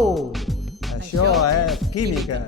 Au! Això és química.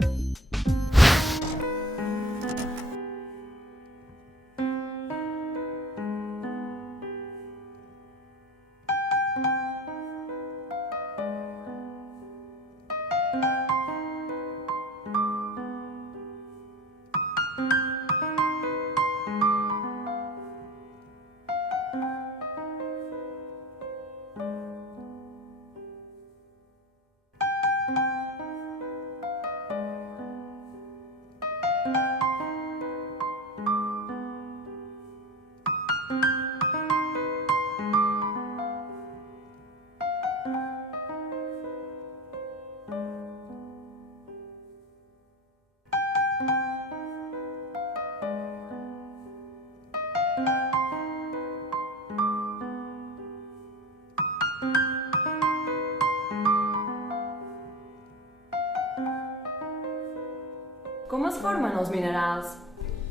Com es formen els minerals?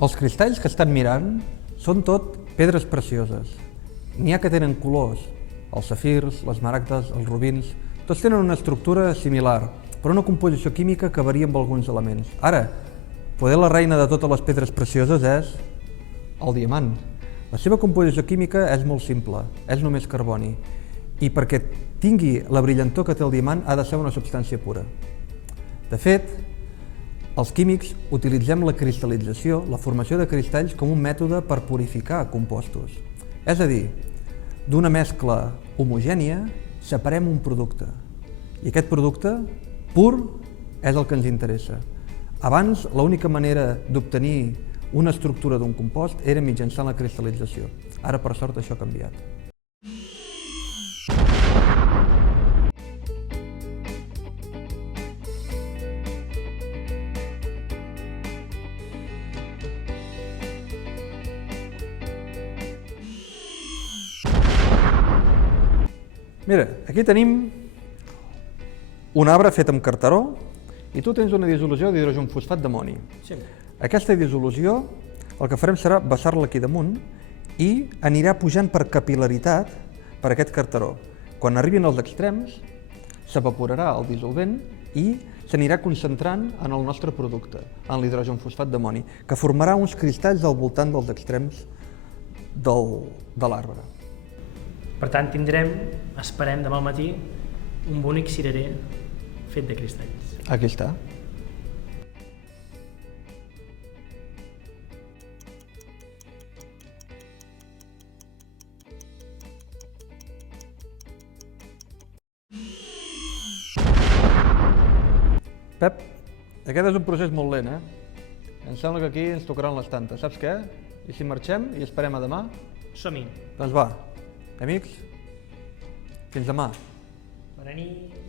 Els cristalls que estan mirant són tot pedres precioses. N'hi ha que tenen colors. Els safirs, les esmaragdes, els rubins, tots tenen una estructura similar, però una composició química que varia amb alguns elements. Ara, poder la reina de totes les pedres precioses és el diamant. La seva composició química és molt simple, és només carboni. I perquè tingui la brillantor que té el diamant ha de ser una substància pura. De fet, els químics utilitzem la cristal·lització, la formació de cristalls, com un mètode per purificar compostos. És a dir, d'una mescla homogènia separem un producte. I aquest producte, pur, és el que ens interessa. Abans, l'única manera d'obtenir una estructura d'un compost era mitjançant la cristal·lització. Ara, per sort, això ha canviat. Mira, aquí tenim un arbre fet amb carteró i tu tens una dissolució d'hidrogen fosfat d'amoni. Sí. Aquesta dissolució el que farem serà vessar-la aquí damunt i anirà pujant per capil·laritat per aquest carteró. Quan arribin als extrems s'evaporarà el dissolvent i s'anirà concentrant en el nostre producte, en l'hidrogen fosfat d'amoni, que formarà uns cristalls al voltant dels extrems de l'arbre. Per tant, tindrem, esperem demà al matí, un bonic cirerer fet de cristalls. Aquí està. Pep, aquest és un procés molt lent, Em sembla que aquí ens tocaran les tantes. Saps què? I si marxem i esperem a demà? Som-hi. Doncs va, amics, fins demà. Bona nit.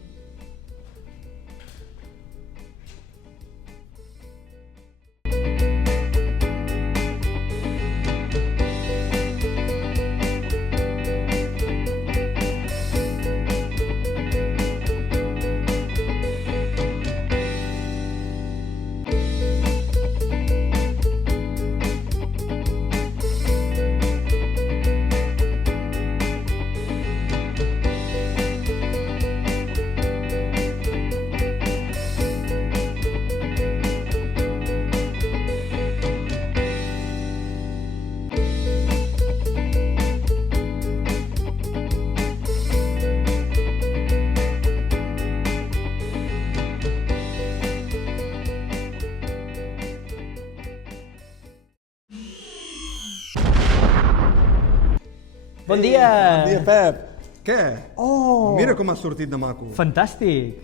Bon dia! Bon dia, Pep! Què? Oh! Mira com ha sortit de maco. Fantàstic!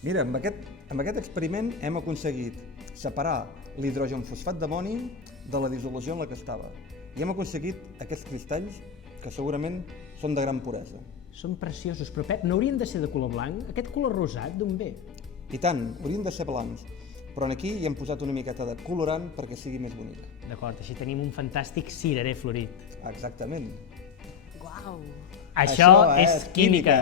Mira, amb aquest experiment hem aconseguit separar l'hidrogen fosfat d'amoni de la dissolució en la que estava. I hem aconseguit aquests cristalls que segurament són de gran puresa. Són preciosos, però Pep, no haurien de ser de color blanc? Aquest color rosat d'on ve? I tant, haurien de ser blancs. Però aquí hi hem posat una miqueta de colorant perquè sigui més bonic. D'acord, així tenim un fantàstic cirerer florit. Exactament. Uau! Això és química!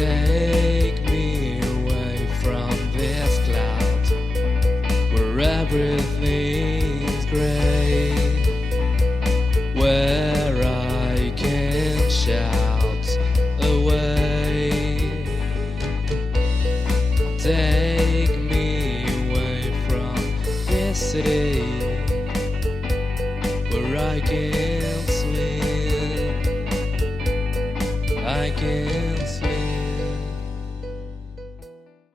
Take me away from this cloud where everything's great, where I can shout away. Take me away from this city where I can swim, I can swim.